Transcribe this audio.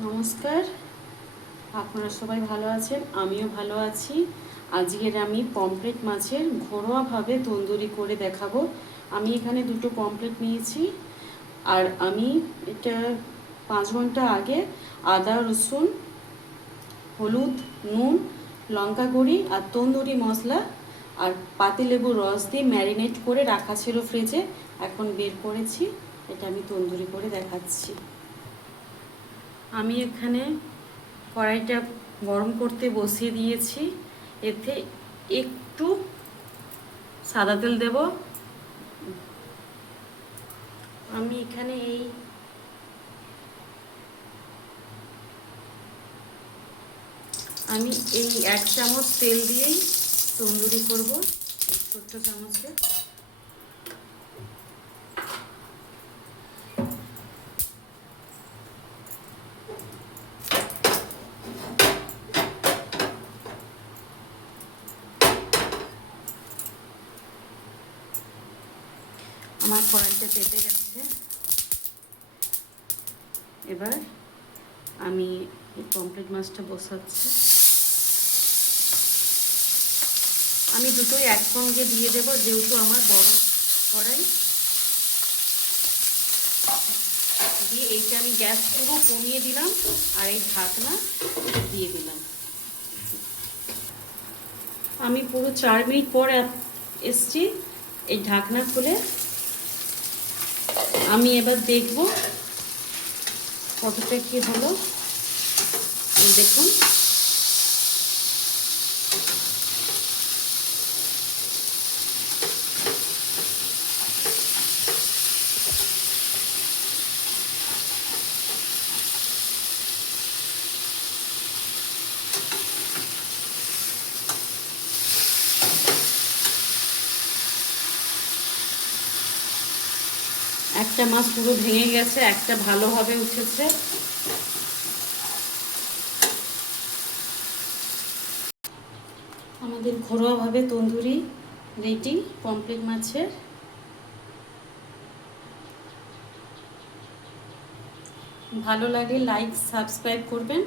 নমস্কার, আপনারা সবাই ভালো আছেন, আমিও ভালো আছি। আজকের আমি পমফ্রেট মাছের ঘরোয়াভাবে তন্দুরি করে দেখাবো। আমি এখানে দুটো পমফ্রেট নিয়েছি, আর আমি এটা 5 ঘন্টা আগে আদা রসুন হলুদ নুন লঙ্কা গুঁড়ি আর তন্দুরি মশলা আর পাতিলেবুর রস দিয়ে ম্যারিনেট করে রাখা ছিল ফ্রিজে। এখন বের করেছি, এটা আমি তন্দুরি করে দেখাচ্ছি। আমি এখানে কড়াইটা গরম করতে বসিয়ে দিয়েছি। এতে একটু সাদা তেল দেব। আমি এখানে এই 1 চামচ তেল দিয়েই তন্দুরি করব, ছোট্ট চামচে। আমার কড়াইটা পেতে গেছে। এবার আমি এই পমফ্রেট মাছটা বসাচ্ছি। আমি দুটোই একসঙ্গে দিয়ে দেব, যেহেতু আমার বড় কড়াই। দিয়ে এইটা আমি গ্যাস পুরো কমিয়ে দিলাম, আর এই ঢাকনা দিয়ে দিলাম। আমি পুরো 4 মিনিট পর এসছি। এই ঢাকনা খুলে আমি এবার দেখব কতটা কি হলো। দেখুন, একটা মাছ পুরো ভেঙে গেছে, একটা ভালোভাবে উঠেছে। আমাদের ঘরোয়াভাবে তন্দুরি রেডি পমফ্রেট মাছের। ভালো লাগে লাইক সাবস্ক্রাইব করবেন।